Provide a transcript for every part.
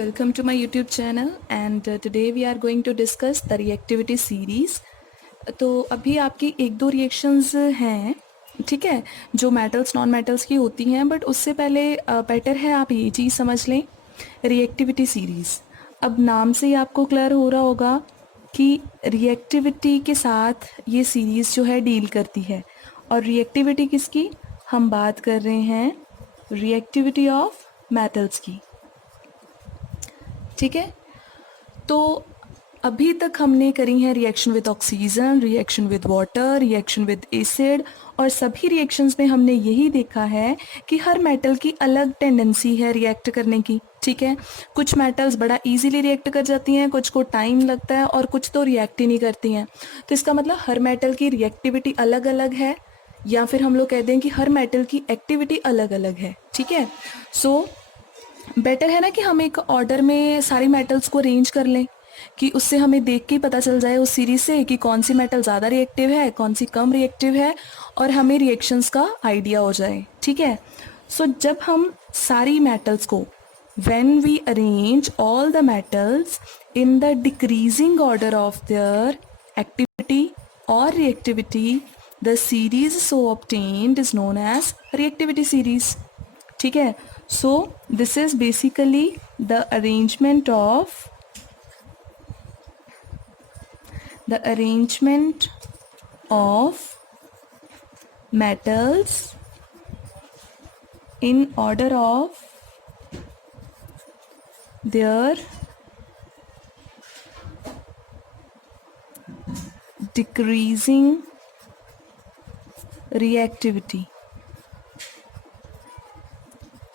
welcome to my YouTube channel and today we are going to discuss the reactivity series. तो अभी आपकी एक दो रिएक्शंस हैं, ठीक है, जो मेटल्स नॉन मेटल्स की होती हैं, बट उससे पहले बेटर है आप ये चीज़ समझ लें, रिएक्टिविटी सीरीज़। अब नाम से ही आपको क्लियर हो रहा होगा कि रिएक्टिविटी के साथ ये सीरीज़ जो है डील करती है। और रिएक्टिविटी किसकी हम बात कर रहे हैं? रिएक्टिविटी ऑफ मेटल्स की, ठीक है। तो अभी तक हमने करी है reaction with oxygen, reaction with water, reaction with acid, और सभी रिएक्शंस में हमने यही देखा है कि हर मेटल की अलग टेंडेंसी है रिएक्ट करने की, ठीक है। कुछ मेटल्स बड़ा इजीली रिएक्ट कर जाती हैं, कुछ को टाइम लगता है और कुछ तो रिएक्ट ही नहीं करती हैं। तो इसका मतलब हर मेटल की रिएक्टिविटी अलग अलग है, या फिर हम लोग कहते हैं कि हर मेटल की एक्टिविटी अलग अलग है, ठीक है। सो बेटर है ना कि हम एक ऑर्डर में सारी मेटल्स को अरेंज कर लें, कि उससे हमें देख के ही पता चल जाए उस सीरीज से कि कौन सी मेटल ज़्यादा रिएक्टिव है, कौन सी कम रिएक्टिव है, और हमें रिएक्शंस का आइडिया हो जाए, ठीक है। सो जब हम सारी मेटल्स को when we arrange all the metals in the decreasing order of their activity और reactivity, the series so obtained is known as reactivity series, ठीक है। So this is basically the arrangement of metals in order of their decreasing reactivity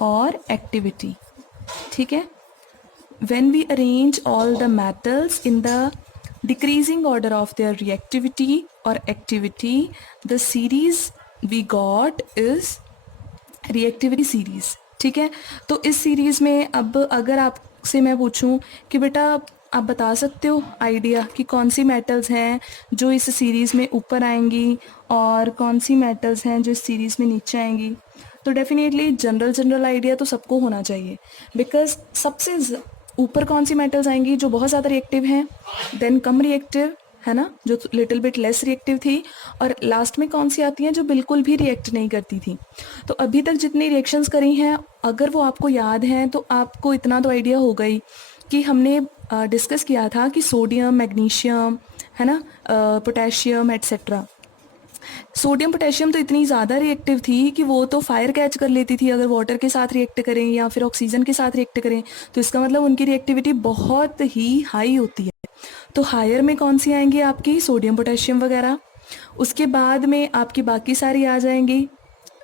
और activity, ठीक है। When we arrange all the metals in the decreasing order of their reactivity or activity, the series we got is reactivity series, ठीक है। तो इस series में अब अगर आपसे मैं पूछूं कि बेटा आप बता सकते हो आइडिया कि कौन सी मेटल्स हैं जो इस सीरीज़ में ऊपर आएंगी और कौन सी मेटल्स हैं जो इस सीरीज़ में नीचे आएंगी? तो डेफिनेटली जनरल आइडिया तो सबको होना चाहिए, बिकॉज सबसे ऊपर कौन सी मेटल्स आएंगी जो बहुत ज़्यादा रिएक्टिव हैं, देन कम रिएक्टिव है ना, जो लिटिल बिट लेस रिएक्टिव थी, और लास्ट में कौन सी आती हैं जो बिल्कुल भी रिएक्ट नहीं करती थी। तो अभी तक जितनी रिएक्शंस करी हैं अगर वो आपको याद हैं तो आपको इतना तो आइडिया हो गई कि हमने डिस्कस किया था कि सोडियम, मैग्नीशियम, है ना, पोटेशियम एट्सेट्रा। सोडियम पोटेशियम तो इतनी ज़्यादा रिएक्टिव थी कि वो तो फायर कैच कर लेती थी अगर वाटर के साथ रिएक्ट करें या फिर ऑक्सीजन के साथ रिएक्ट करें, तो इसका मतलब उनकी रिएक्टिविटी बहुत ही हाई होती है। तो हायर में कौन सी आएंगी आपकी? सोडियम पोटेशियम वगैरह। उसके बाद में आपकी बाकी सारी आ जाएंगी,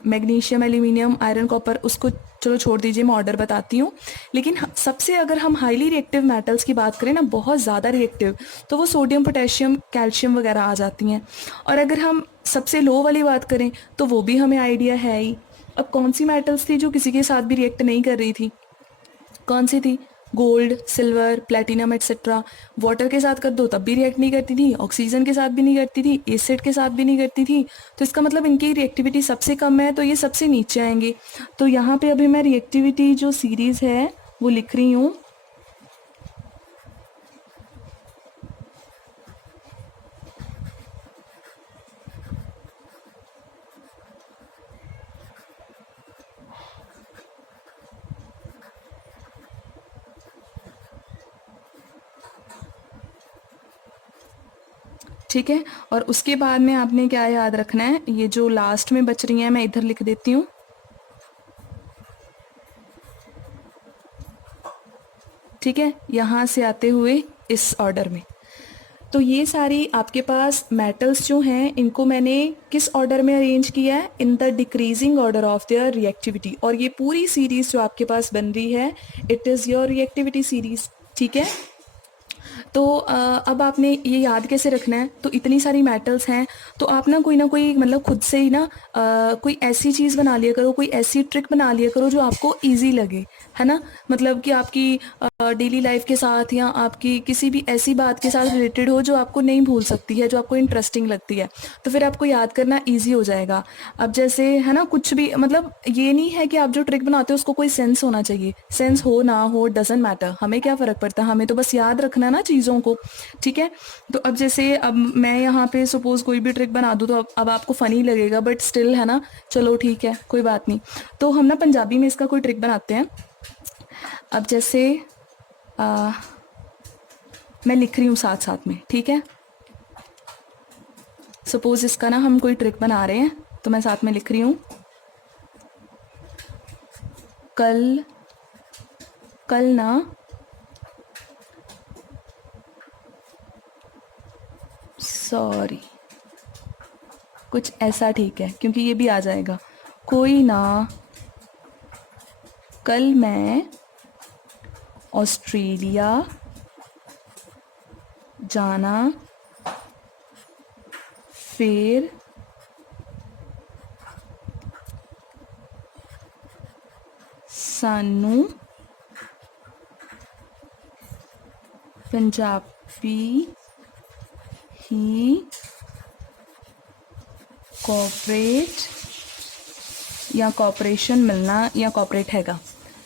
मैग्नीशियम, एल्यूमिनियम, आयरन, कॉपर, उसको चलो छोड़ दीजिए, मैं ऑर्डर बताती हूँ। लेकिन सबसे अगर हम हाईली रिएक्टिव मेटल्स की बात करें ना, बहुत ज़्यादा रिएक्टिव, तो वो सोडियम, पोटेशियम, कैल्शियम वगैरह आ जाती हैं। और अगर हम सबसे लो वाली बात करें तो वो भी हमें आइडिया है ही। अब कौन सी मेटल्स थी जो किसी के साथ भी रिएक्ट नहीं कर रही थी? कौन सी थी? Gold, silver, platinum etcetera. Water के साथ कर दो तब भी रिएक्ट नहीं करती थी, ऑक्सीजन के साथ भी नहीं करती थी, एसिड के साथ भी नहीं करती थी। तो इसका मतलब इनकी रिएक्टिविटी सबसे कम है, तो ये सबसे नीचे आएंगे। तो यहाँ पे अभी मैं रिएक्टिविटी जो सीरीज़ है वो लिख रही हूँ। ठीक है, और उसके बाद में आपने क्या याद रखना है, ये जो लास्ट में बच रही हैं मैं इधर लिख देती हूँ, ठीक है, यहाँ से आते हुए इस ऑर्डर में। तो ये सारी आपके पास मेटल्स जो हैं इनको मैंने किस ऑर्डर में अरेंज किया है? इन the decreasing order of there reactivity. और ये पूरी सीरीज जो आपके पास बन रही है, it is your reactivity series, ठीक है। तो अब आपने ये याद कैसे रखना है, तो इतनी सारी मेटल्स हैं, तो आप ना कोई मतलब खुद से ही ना कोई ऐसी चीज़ बना लिया करो, कोई ऐसी ट्रिक बना लिया करो जो आपको ईजी लगे, है ना। मतलब कि आपकी डेली लाइफ के साथ या आपकी किसी भी ऐसी बात के साथ रिलेटेड हो जो आपको नहीं भूल सकती है, जो आपको इंटरेस्टिंग लगती है, तो फिर आपको याद करना ईजी हो जाएगा। अब जैसे है ना, कुछ भी मतलब ये नहीं है कि आप जो ट्रिक बनाते हो उसको कोई सेंस होना चाहिए, सेंस हो ना हो डजेंट मैटर, हमें क्या फ़र्क पड़ता है, हमें तो बस याद रखना है ना चीज़ों को, ठीक है। तो अब जैसे अब मैं यहाँ पे सपोज़ कोई भी ट्रिक बना दूँ तो अब आपको फ़नी लगेगा, बट स्टिल है ना, चलो ठीक है कोई बात नहीं। तो हम ना पंजाबी में इसका कोई ट्रिक बनाते हैं। अब जैसे मैं लिख रही हूँ साथ साथ में, ठीक है। सपोज़ इसका ना हम कोई ट्रिक बना रहे हैं, तो मैं साथ में लिख रही हूँ कल कल ना सॉरी, कुछ ऐसा, ठीक है, क्योंकि ये भी आ जाएगा। कोई ना कल मैं ऑस्ट्रेलिया जाना, फिर सानू पंजाबी ही कॉपरेट या कॉपरेशन मिलना या कॉपरेट हैगा,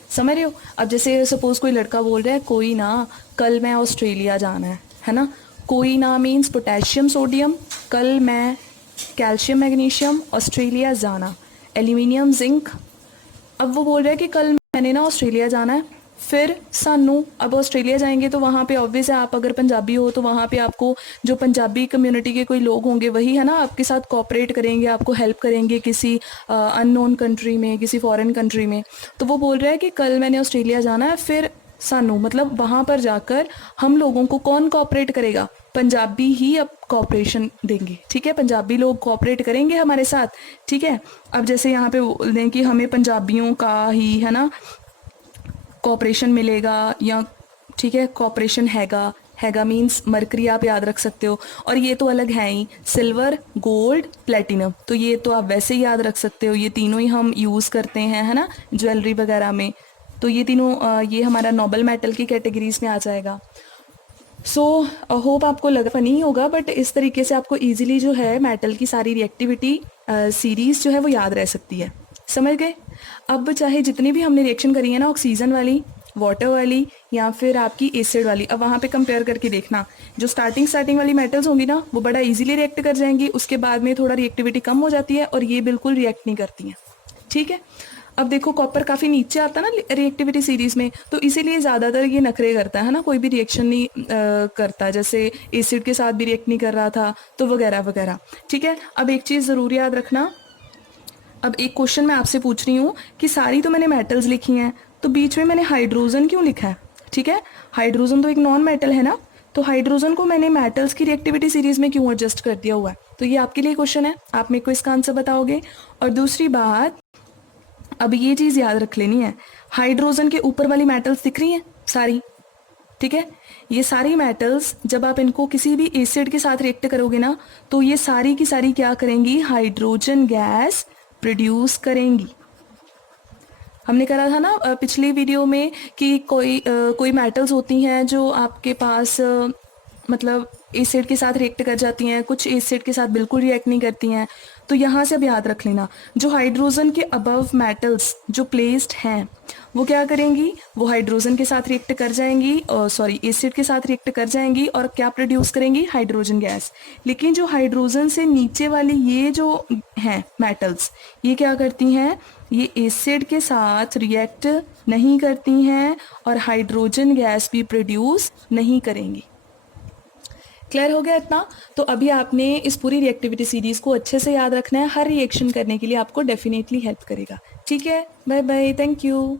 समझ रहे हो। अब जैसे सपोज़ कोई लड़का बोल रहा है कोई ना कल मैं ऑस्ट्रेलिया जाना है ना। कोई ना मीन्स पोटेशियम सोडियम, कल मैं कैल्शियम मैग्नीशियम, ऑस्ट्रेलिया जाना एल्यूमिनियम जिंक। अब वो बोल रहा है कि कल मैंने ना ऑस्ट्रेलिया जाना है, फिर सानू। अब ऑस्ट्रेलिया जाएंगे तो वहाँ पे ऑब्वियस है, आप अगर पंजाबी हो तो वहाँ पे आपको जो पंजाबी कम्युनिटी के कोई लोग होंगे वही है ना आपके साथ कोऑपरेट करेंगे, आपको हेल्प करेंगे किसी अननोन कंट्री में, किसी फॉरेन कंट्री में। तो वो बोल रहा है कि कल मैंने ऑस्ट्रेलिया जाना है, फिर सानू, मतलब वहाँ पर जाकर हम लोगों को कौन कोऑपरेट करेगा, पंजाबी ही अब कोऑपरेशन देंगे, ठीक है, पंजाबी लोग कोऑपरेट करेंगे हमारे साथ, ठीक है। अब जैसे यहाँ पे बोल दें कि हमें पंजाबियों का ही है ना कोऑपरेशन मिलेगा, या ठीक है कोऑपरेशन हैगा, हैगा मीन्स मरकरी आप याद रख सकते हो, और ये तो अलग है ही, सिल्वर गोल्ड प्लेटिनम, तो ये तो आप वैसे ही याद रख सकते हो, ये तीनों ही हम यूज़ करते हैं है ना ज्वेलरी वगैरह में। तो ये तीनों ये हमारा नोबल मेटल की कैटेगरीज में आ जाएगा। सो होप आपको लगा फनी होगा, बट इस तरीके से आपको इजीली जो है मेटल की सारी रिएक्टिविटी सीरीज जो है वो याद रह सकती है, समझ गए। अब चाहे जितनी भी हमने रिएक्शन करी है ना, ऑक्सीजन वाली, वाटर वाली या फिर आपकी एसिड वाली, अब वहाँ पे कंपेयर करके देखना, जो स्टार्टिंग वाली मेटल्स होंगी ना वो बड़ा इजीली रिएक्ट कर जाएंगी, उसके बाद में थोड़ा रिएक्टिविटी कम हो जाती है और ये बिल्कुल रिएक्ट नहीं करती हैं, ठीक है। अब देखो कॉपर काफ़ी नीचे आता है ना रिएक्टिविटी सीरीज में, तो इसीलिए ज़्यादातर ये नखरे करता है ना, कोई भी रिएक्शन नहीं करता, जैसे एसिड के साथ भी रिएक्ट नहीं कर रहा था, तो वगैरह वगैरह, ठीक है। अब एक चीज़ ज़रूर याद रखना, अब एक क्वेश्चन मैं आपसे पूछ रही हूँ कि सारी तो मैंने मेटल्स लिखी हैं, तो बीच में मैंने हाइड्रोजन क्यों लिखा है, ठीक है। हाइड्रोजन तो एक नॉन मेटल है ना, तो हाइड्रोजन को मैंने मेटल्स की रिएक्टिविटी सीरीज में क्यों एडजस्ट कर दिया हुआ है, तो ये आपके लिए क्वेश्चन है, आप मेरे को इसका आंसर बताओगे। और दूसरी बात, अब ये चीज़ याद रख लेनी है, हाइड्रोजन के ऊपर वाली मेटल्स दिख रही हैं सारी, ठीक है। ये सारी मेटल्स जब आप इनको किसी भी एसिड के साथ रिएक्ट करोगे ना, तो ये सारी की सारी क्या करेंगी, हाइड्रोजन गैस प्रोड्यूस करेंगी। हमने करा था ना पिछली वीडियो में कि कोई मेटल्स होती हैं जो आपके पास मतलब एसिड के साथ रिएक्ट कर जाती हैं, कुछ एसिड के साथ बिल्कुल रिएक्ट नहीं करती हैं। तो यहाँ से अब याद रख लेना, जो हाइड्रोजन के अबव मेटल्स जो प्लेस्ड हैं वो क्या करेंगी, वो हाइड्रोजन के साथ रिएक्ट कर जाएंगी, सॉरी एसिड के साथ रिएक्ट कर जाएंगी और क्या प्रोड्यूस करेंगी, हाइड्रोजन गैस। लेकिन जो हाइड्रोजन से नीचे वाली ये जो हैं मेटल्स, ये क्या करती हैं, ये एसिड के साथ रिएक्ट नहीं करती हैं और हाइड्रोजन गैस भी प्रोड्यूस नहीं करेंगी। क्लियर हो गया इतना। तो अभी आपने इस पूरी रिएक्टिविटी सीरीज को अच्छे से याद रखना है, हर रिएक्शन करने के लिए आपको डेफिनेटली हेल्प करेगा, ठीक है। Bye bye, thank you.